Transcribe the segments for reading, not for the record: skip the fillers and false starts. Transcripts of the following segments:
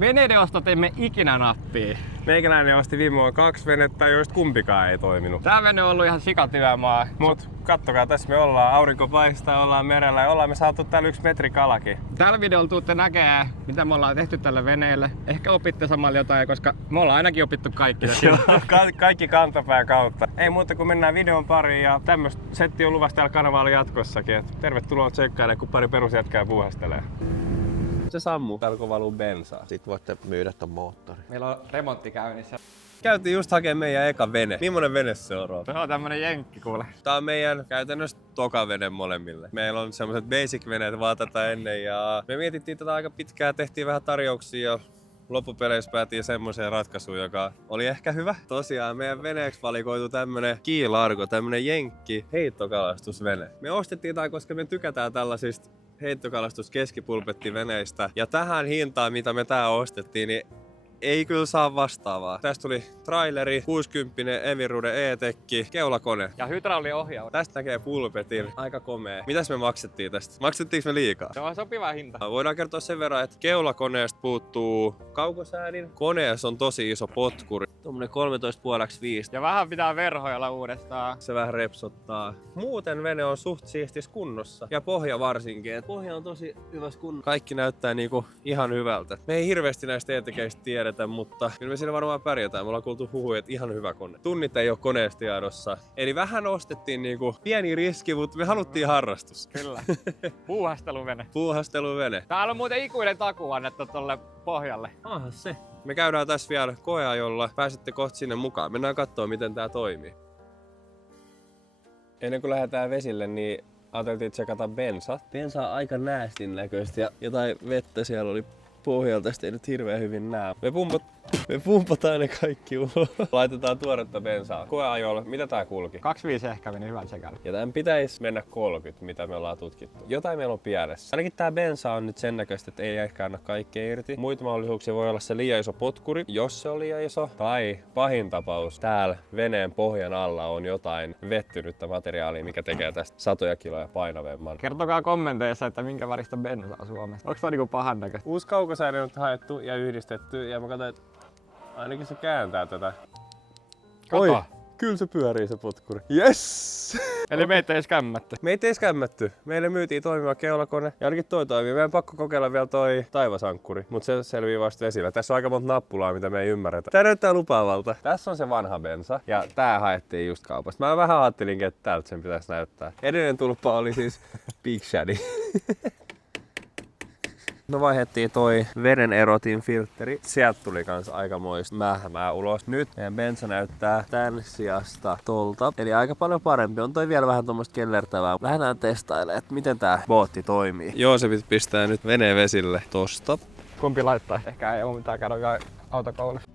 Veneiden ostot emme ikinä nappii. Meikäläinen osti viime vuonna 2 venettä, joista kumpikaan ei toiminut. Tää vene on ollut ihan sikatyömaa. Mut kattokaa, tässä me ollaan. Aurinko paistaa, ollaan merellä ja ollaan me saatu täällä 1 metri kalakin. Tällä videolla tuutte näkee, mitä me ollaan tehty tälle veneelle. Ehkä opitte samalla jotain, koska me ollaan ainakin opittu kaikki. Kaikki kantapään kautta. Ei muuta kuin mennään videon pariin ja tämmöstä setti on luvassa täällä kanavalla jatkossakin. Et tervetuloa tsekkailemaan, kun pari perusjätkää puuhastelee. Se sammuu, täällä kun valuu bensaa. Sitten voitte myydä ton moottori. Meillä on remontti käynnissä. Käytiin just hakemaan meidän eka vene. Millainen vene se on, Rob? Se on tämmönen jenkki kuule. Tää on meidän käytännössä toka vene molemmille. Meillä on semmoset basic-veneet vaan tätä ennen ja me mietittiin tätä aika pitkään, tehtiin vähän tarjouksia ja loppupeleissä päätiin semmoiseen ratkaisuun, joka oli ehkä hyvä. Tosiaan meidän veneeksi valikoitu tämmönen Key Largo, tämmönen jenkki heittokalastusvene. Me ostettiin tää, koska me tykätään tällaisista heittokalastuskeskipulpettiveneistä. Ja tähän hintaan, mitä me tää ostettiin, niin ei kyllä saa vastaavaa. Tästä tuli traileri, 60 Evinrude E-tekki, keulakone. Ja hydrauliohjaus. Tästä näkee pulpetin. Aika komea. Mitäs me maksettiin tästä? Maksettiinko me liikaa? Se on sopiva hinta. Voidaan kertoa sen verran, että keulakoneesta puuttuu kaukosäädin. Koneessa on tosi iso potkuri. Tuommoinen 13,5. Ja vähän pitää verhoilla uudestaan. Se vähän repsottaa. Muuten vene on suht siistis kunnossa. Ja pohja varsinkin. Pohja on tosi hyvässä kunnossa. Kaikki näyttää niinku ihan hyvältä. Me ei hirveästi näistä E-tekeistä tiedetä, mutta kyllä me siinä varmaan pärjätään. Me ollaan kuultu huhuja, että ihan hyvä kone. Tunnit ei ole koneesta tiedossa. Eli vähän ostettiin niinku pieni riski, mutta me haluttiin harrastus. Kyllä. Puuhasteluvene. Puuhasteluvene. Täällä on muuten ikuinen takuu annettu tolle pohjalle. Onhan se. Me käydään tässä vielä koeajolla. Pääsette kohta sinne mukaan. Mennään katsoa, miten tää toimii. Ennen kuin lähdetään vesille, niin ajateltiin tsekata bensa. Bensa on aika näästin näköistä ja jotain vettä siellä oli pohjalta, tästä ei nyt hirveän hyvin näe. Me pumpataan ne kaikki ulos. Laitetaan tuoretta bensaa. Koeajolla, mitä tää kulki? 25 ehkä meni hyvän sekällä. Ja tämän pitäisi mennä 30, mitä me ollaan tutkittu. Jotain meillä on pielessä. Ainakin tää bensa on nyt sen näköistä, että ei ehkä anna kaikkea irti. Muita mahdollisuuksia voi olla se liian iso potkuri, jos se on liian iso. Tai pahin tapaus, täällä veneen pohjan alla on jotain vettynyttä materiaalia, mikä tekee tästä satoja kiloja painavemman. Kertokaa kommenteissa, että minkä väristä bensaa Suomessa. Onks tää niinku pahan näköistä? Uusi kaukosäädin on haettu ja yhdistetty ja mä katsoin, että ainakin se kääntää tätä. Oi, kyllä se pyörii se potkuri. Yes! Eli meitä ei edes kämmätty. Meitä ei kämmätty. Meille myytiin toimiva keulakone ja ainakin toi toimii. Meidän pakko kokeilla vielä toi taivasankkuri, mutta se selvii vasta vesillä. Tässä on aika monta nappulaa, mitä me ei ymmärretä. Tää näyttää lupaavalta. Tässä on se vanha bensa ja tää haettiin just kaupasta. Mä vähän ajattelinkin, että täältä sen pitäisi näyttää. Edellinen tulppa oli siis Big Shady. No vaihdettiin toi veden erotin filtteri. Sieltä tuli kans aikamoista mähmää ulos. Nyt meidän bensa näyttää tän sijasta tolta. Eli aika paljon parempi. On toi vielä vähän tommoista kellertävää. Lähdetään testailemaan, että miten tää bootti toimii. Joosepit pistää nyt veneen vesille tosta. Kumpi laittaa? Ehkä ei oo mitään käydä vielä autokoulussa.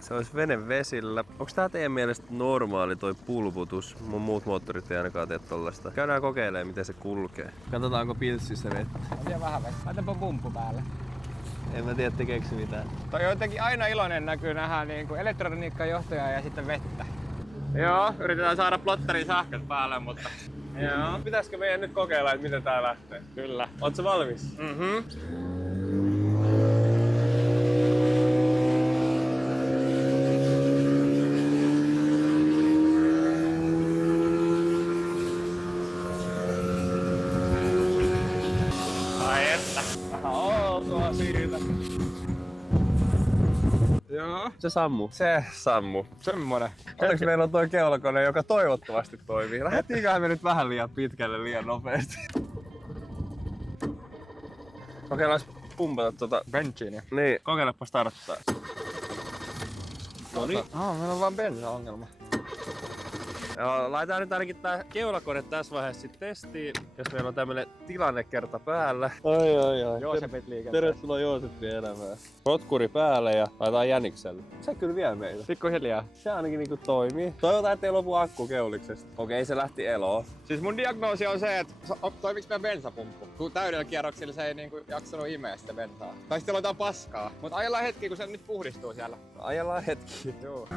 Se olisi vene vesillä. Onks tää teidän mielestä normaali toi pulputus? Mun muut moottorit ei ainakaan tee tollaista. Käydään kokeilemaan, miten se kulkee. Katsotaanko pilssissä vettä. Vielä vähän vettä. Laitapa pumppu päälle. En mä tiedä tekeekö se mitään. Toi on jotenkin aina iloinen näkyy nähdä niinku elektroniikan johtajaa ja sitten vettä. Joo, yritetään saada plotterin sähköt päälle, mutta... Joo. Pitäisikö meidän nyt kokeilla, että miten tää lähtee? Kyllä. Ootko valmis? Mhm. Joo. Se sammuu. Se sammuu. Semmonen. Onneksi meillä on toi keulakone, joka toivottavasti toimii. Lähettiinköhän me nyt vähän liian pitkälle liian nopeasti? Kokeillaan pumpata tota bensiiniä. Niin, kokeilepa starttaa. Noniin. Meillä on vaan bensa-ongelma. Joo, laitetaan nyt ainakin tää keulakone tässä vaiheessa sit testiin, jos meillä on tämmönen tilannekerta päällä. Ai. Joosepit liikenteessä. Tervetuloa Joosepin elämään. Potkuri päälle ja laitetaan jänikselle. Se kyllä vie meitä. Pikkuhiljaa. Se ainakin niinku toimii. Toivotaan, ettei lopu akku keuliksesta. Okei, se lähti eloon. Siis mun diagnoosi on se, että toimiks meidän bensapumppu? Kun täydellä kierroksilla se ei niinku jaksanut imeä sitä bensaa. Tai sitten jotain paskaa. Mut ajellaan hetki, kun se nyt puhdistuu siellä. Ajellaan hetki. Joo.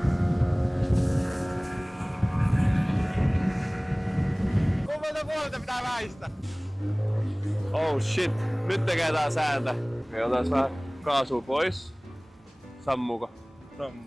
Kummalta puolelta pitää väistä? Oh shit, nyt tekee tää sääntä. Me otais vähän kaasu pois. Sammuuko?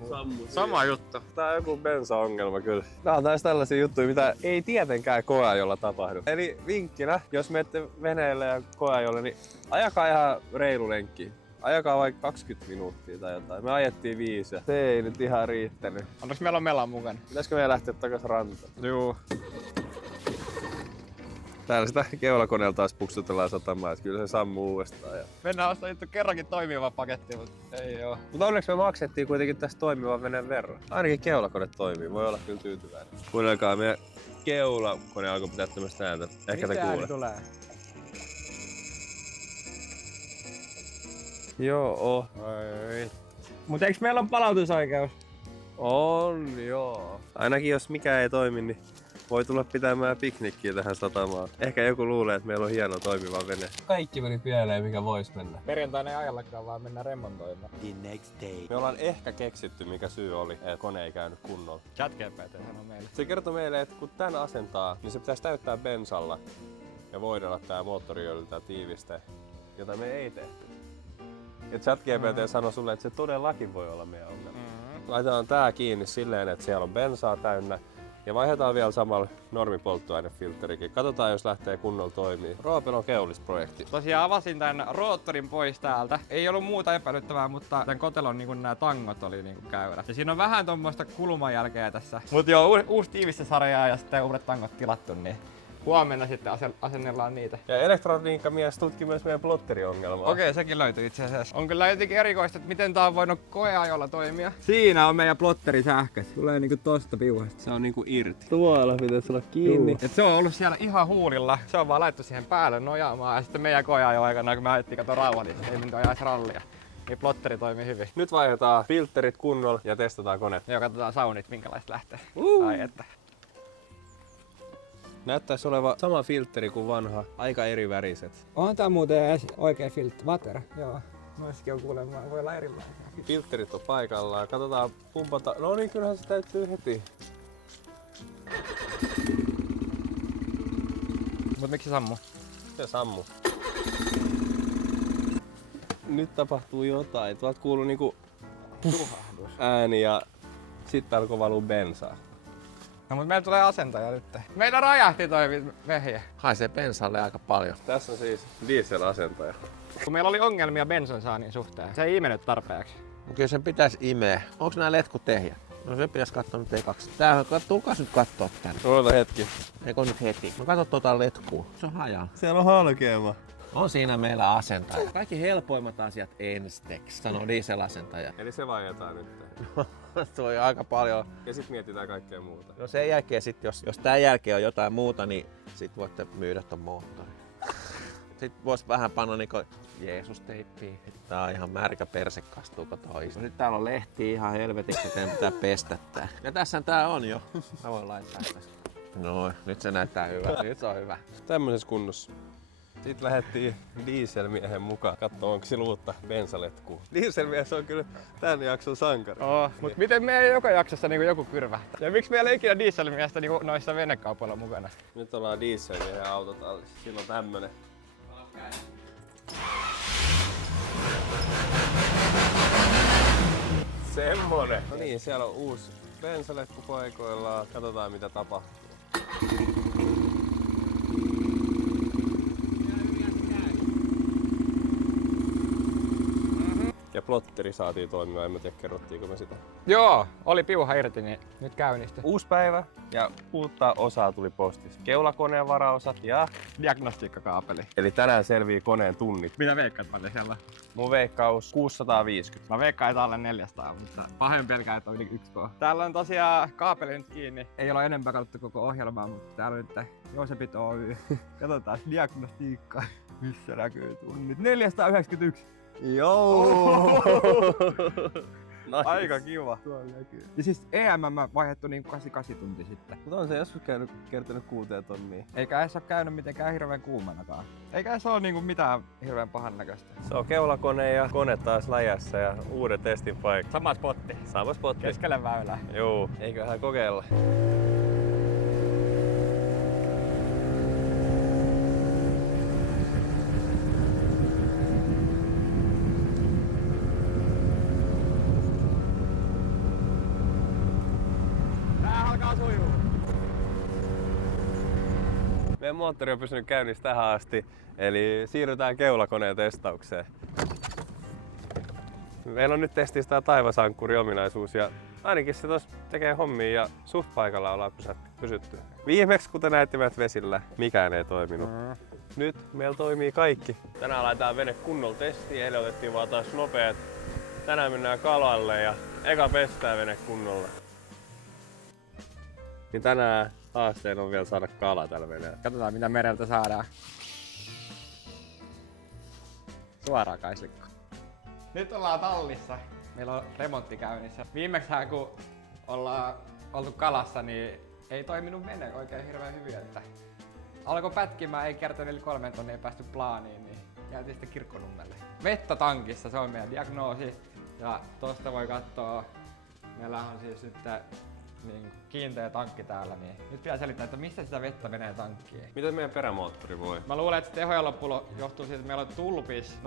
Sammuu. Sama juttu. Tää on joku bensa-ongelma kyllä. Tää on taas tällaisia juttuja, mitä ei tietenkään koeajolla tapahdu. Eli vinkkinä, jos menette veneelle ja koeajolle, niin ajakaa ihan reilu lenkki. Ajakaa vaikka 20 minuuttia tai jotain. Me ajettiin 5 ja se ei nyt ihan riittänyt. Onneksi meillä on melan mukana. Pitäisikö meidän lähteä takas rantaan? Juu. Täällä sitä keulakoneella taas puksutellaan satamaan, että kyllä se sammuu uudestaan. Ja... Mennään ostaa juttu kerrankin toimiva paketti, mutta ei oo. Mutta onneksi me maksettiin kuitenkin tästä toimivan veneen verran. Ainakin keulakone toimii, voi olla kyllä tyytyväinen. Kuunnelkaa, meidän keulakone alkoi pitää tämmöistä ääntä. Ehkä te kuulee. Tulee? Joo. Mut eiks meillä on palautusoikeus? On, joo. Ainakin jos mikä ei toimi, niin voi tulla pitämään piknikkiä tähän satamaan. Ehkä joku luulee, että meillä on hieno toimiva vene. Kaikki meni pieleen, mikä voisi mennä. Perjantaina ei ajallakaan, vaan mennään remontoimaan. The next day. Me ollaan ehkä keksitty, mikä syy oli, että kone ei käynyt kunnolla. ChatGPT sanoo meille. Se kertoi meille, että kun tän asentaa, niin se pitäisi täyttää bensalla ja voidella tää moottoriöljy tää tiiviste, jota me ei tehty. Ja ChatGPT sanoi sulle, että se todellakin voi olla meidän ongelma. Laitetaan tää kiinni silleen, että siellä on bensaa täynnä ja vaihdetaan vielä samalla normipolttoainefiltterikin. Katsotaan, jos lähtee kunnolla toimii. Roopelon keulisprojekti. Tosiaan avasin tän roottorin pois täältä. Ei ollut muuta epäilyttävää, mutta tän kotelon niinku nää tangot oli niinku käyrät. Ja siinä on vähän tommoista kulumanjälkeä tässä. Mut joo, uusi tiivistesarja ja sitten uudet tangot tilattu, niin huomenna sitten asennellaan niitä. Ja elektroniikkamies tutki myös meidän plotteriongelmaa. Okei, sekin löytyi itse asiassa. On kyllä jotenkin erikoista, että miten tää on voinut koeajolla toimia. Siinä on meidän plotteri-sähköt. Tulee niinku tosta piuhasta. Se on niinku irti. Tuolla pitäisi olla kiinni. Et se on ollut siellä ihan huulilla. Se on vaan laittu siihen päälle nojaamaan. Ja sitten meidän koeajo aikana, kun me ajettiin kato rauhallisesti, ei menty ajaa rallia. Niin plotteri toimii hyvin. Nyt vaihdetaan filterit kunnolla ja testataan kone. Ja katsotaan saunit, minkälaista lähtee. Ai että. Näyttäisi oleva sama filtteri kuin vanha, aika eri väriset. On tää muuten oikea filtteri, Vater, joo. Noissakin on kuulemma, voi olla erilaisia. Filterit on paikallaan, katsotaan pumpata. No niin, kyllähän se täytyy heti. Mut miksi se sammuu? Se sammuu. Nyt tapahtuu jotain. Tuolta kuuluu niinku ääni ja sitten alkoi valua bensaa. No mut meillä tulee asentaja nyt. Meillä rajahti toi vehje. Haisee bensalle aika paljon. Tässä on siis diesel-asentaja. Kun meillä oli ongelmia bensan saannin suhteen, se ei imennyt tarpeeksi. Kyllä sen pitäisi imeä. Onks nää letkut ehjä? No se pitäisi katsoa nyt ekaksi. Tulkaas nyt kattoo tänne. Oota hetki. Eikö nyt heti? Mä katson tota letkua. Se on hajaa. Siellä on halkeama. On siinä meillä asentaja. Kaikki helpoimmat asiat ensiksi, sanoo diesel-asentaja. Eli se vaihdetaan nyt. Se on aika paljon. Ja sit mietitään kaikkea muuta. No sen jälkeen sit, jos tän jälkeen on jotain muuta, niin sit voitte myydä ton moottorin. Sitten vois vähän panna niinku Jeesus-teippiä. Tää on ihan märkä perse kastuu kotoa. Nyt täällä on lehtiä ihan helvetiksi, että teidän pitää pestä tää. Ja tässä tää on jo. Mä voin laittaa tässä. No, nyt se näyttää hyvä. Nyt se on hyvä. Tämmöisessä kunnossa. Sitten lähdettiin dieselmiehen mukaan katsoa, onko sillä uutta bensaletkua. Dieselmies on kyllä tän jakson sankari. Mut miten me ei joka jaksossa niinku joku kyrvähtää? Ja miksi meillä ei ikinä dieselmiestä niinku noissa venekaupoilla mukana? Nyt ollaan dieselmiehen autotallissa. Sillä on tämmönen. Semmonen. No niin, siellä on uusi bensaletku paikoillaan. Katsotaan mitä tapahtuu. Ja plotteri saatiin toimimaan, en tiedä kerrottiinko me sitä. Joo, oli piuha irti, niin nyt käynnistyi. Uusi päivä ja uutta osaa tuli postissa. Keulakoneen varaosat ja... Diagnostiikkakaapeli. Eli tänään selvii koneen tunnit. Mitä veikkaat paljon siellä? Mun veikkaus 650. Mä veikkaan, että alle 400, mutta pahoin pelkää, että on yli 1K. Täällä on tosiaan kaapeli nyt kiinni. Ei ole enempää katsottu koko ohjelmaa, mutta täällä on nyt Joosepit Oy. Katsotaan diagnostiikka. Missä näkyy tunnit? 491. Joo! Nice. Aika kiva. Tuolla näkyy. Ja siis EMM vaihdettu niin 88 tuntia sitten. Mutta on se joskus kertonut 6 tonnia. Eikä edes oo käynyt mitenkään hirveän kuumanakaan. Eikä se oo niinku mitään hirveän pahan näköistä. Se on keulakone ja kone taas läjässä ja uuden testin paikka. Sama spotti. Sama spotti. Keskelle väylää. Joo, eiköhän kokeilla. Meidän moottori on pysynyt käynnissä tähän asti, eli siirrytään keulakoneen testaukseen. Meillä on nyt testissä tää taivasankkuri-ominaisuus ja ainakin se tos tekee hommia ja suht paikalla ollaan pysytty. Viimeksi kun te näitte meidät vesillä, mikään ei toiminut. Nyt meillä toimii kaikki. Tänään laitetaan vene kunnolla testiin, eilen otettiin vaan taas nopeat. Tänään mennään kalalle ja eka pestään vene kunnolla. Niin tänään haasteena on vielä saada kala tällä veneellä. Katsotaan mitä mereltä saadaan. Suoraan kaislikko. Nyt ollaan tallissa. Meillä on remontti käynnissä. Viimeksi kun ollaan oltu kalassa, niin ei toiminut vene oikein hirveän hyvin. Että alkoi pätkimään, ei kertonut yli 3 tonnia ei päästy plaaniin, niin jäätiin sitten Kirkkonummelle. Vettä tankissa, se on meidän diagnoosi. Ja tosta voi katsoa, meillä on siis nyt niin kiinteä tankki täällä, niin nyt pitää selittää, että missä sitä vettä menee tankkiin. Miten meidän perämoottori voi? Mä luulen, että tehojen loppulo johtuu siitä, että meillä on tulpis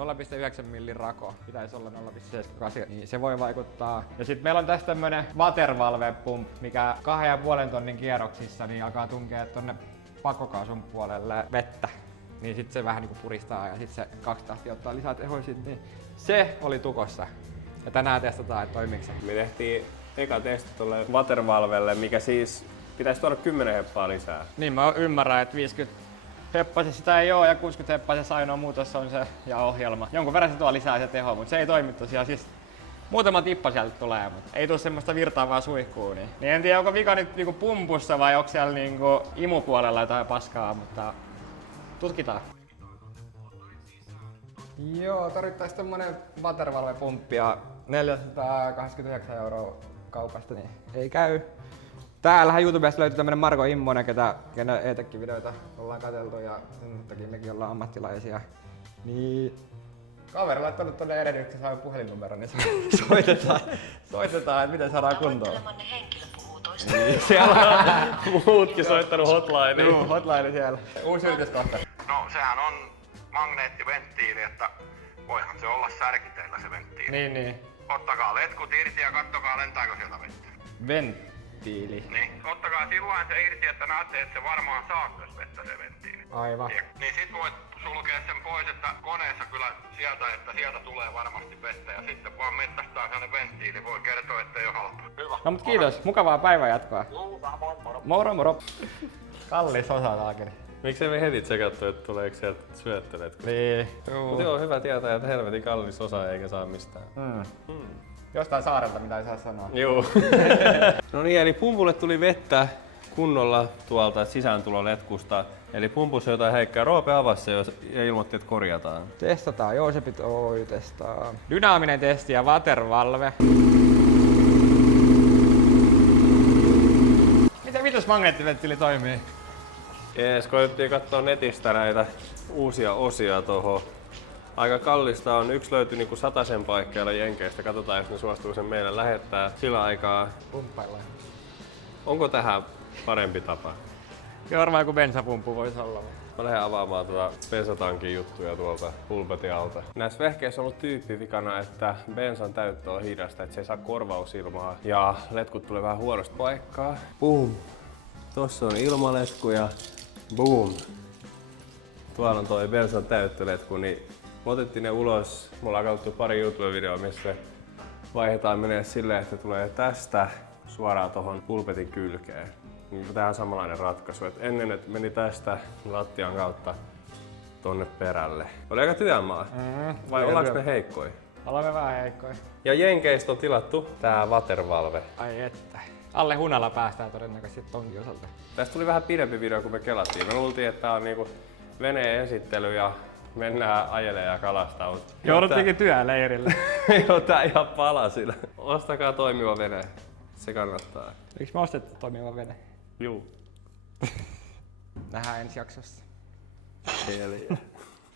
0,9 millin rako. Pitäisi olla 0,78, niin se voi vaikuttaa. Ja sitten meillä on tässä tämmönen watervalve pump, mikä 2,5 tonnin kierroksissa niin alkaa tunkea tonne pakokaasun puolelle vettä. Niin sit se vähän niinku puristaa ja sit se 2 tahtia ottaa lisää tehoja sit, niin se oli tukossa. Ja tänään testataan, että toimiiko se. Me tehtiin eka testi tuolle watervalvelle, mikä siis pitäisi tuoda 10 heppaa lisää. Niin mä ymmärrän, että 50 heppasessa sitä ei oo ja 60 heppasessa ainoa muutos on se ja ohjelma. Jonkun verran se tuo lisää se teho, mutta se ei toimi tosiaan. Siis muutama tippa sieltä tulee, mutta ei tule semmoista virtaavaa suihkua. Niin en tiedä onko vika nyt niinku pumpussa vai onko siellä niinku imupuolella jotain paskaa, mutta tutkitaan. Joo, tarvittaisi tommonen watervalve-pumppi ja 489 € kaupasta, niin ei käy. Täällähän YouTubesta löytyy tämmönen Marko Immonen, kenen E-Tech-videoita ollaan katseltu ja sen takia mekin ollaan ammattilaisia. Niin kaveri laittanut tonne edellyksi saa puhelinnumeron, niin soitetaan, että miten saadaan kuntoon. Henkilö puhuu toista. Niin, siellä on Muutkin soittanut hotline. Juu, hotline siellä. Uusi yrityskohta. No sehän on magneettiventtiili, että voihan se olla särkiteillä se venttiili. Niin. Ottakaa letkut irti ja kattokaa lentääkö sieltä vettä. Venttiili. Niin, ottakaa silloin se irti, että näette, että se varmaan saa myös vettä se venttiili. Aivan. Niin sit voit sulkea sen pois, että koneessa kyllä sieltä, että sieltä tulee varmasti vettä ja sitten vaan mettästää sellainen venttiili. Voi kertoa, että ei ole halpa. Hyvä. No mut kiitos, mukavaa päivänjatkoa. Moro. Moro. Kallis osa saakeli. Miksei me heti tsekattu, että tuleeko sieltä syöttelet? Niin. Mutta joo, hyvä tietää, että helvetin kallis osa eikä saa mistään. Jostain saarelta, mitä ei saa sanoa. Joo. No niin, eli pumpulle tuli vettä kunnolla tuolta sisääntuloletkusta. Eli pumpussa jotain heikkää. Roope avasi se ja ilmoitti, että korjataan. Testataan, Joosepit Oy testaa. Dynaaminen testi ja watervalve. Mitäs magneettiventtiili toimii? Jees, koitettiin katsoa netistä näitä uusia osia tuohon. Aika kallista on. Yksi löytyi niinku 100 paikkeilla Jenkeistä. Katsotaan, jos ne suostuu sen meille lähettää sillä aikaa. Pumppaillaan. Onko tähän parempi tapa? Kyllä varmaan joku bensapumppu voisi olla. Mä lähden avaamaan bensatankin juttuja tuolta pulpetin alta. Näissä vehkeissä on ollut tyyppivikana, että bensan täyttö on hidasta, että se ei saa korvausilmaa. Ja letkut tulee vähän huonosta paikkaa. Boom! Tossa on ilmaletku ja boom! Tuolla on toi bensan täyttöletku, niin me otettiin ne ulos. Mulla on katsottu pari YouTube-videoa, missä vaihdetaan menee silleen, että tulee tästä suoraan tohon pulpetin kylkeen. Niin tähän samanlainen ratkaisu, että ennen että meni tästä lattian kautta tonne perälle. Oli aika työmaa. Vai ollaanko me heikkoja? Olemme vähän heikkoja. Ja Jenkeistä on tilattu tää watervalve. Ai että. Alle hunalla päästään todennäköisesti tonkin osalta. Tästä tuli vähän pidempi video kuin me kelattiin. Me luultiin, että tää on niinku veneen esittely ja mennään ajelemaan ja kalastaa. Jouduttiinkin työleirille. Joo, tää ihan palasilla. Ostakaa toimiva vene. Se kannattaa. Eikö me ostettu toimiva vene? Juu. Nähdään ensi jaksossa. Eli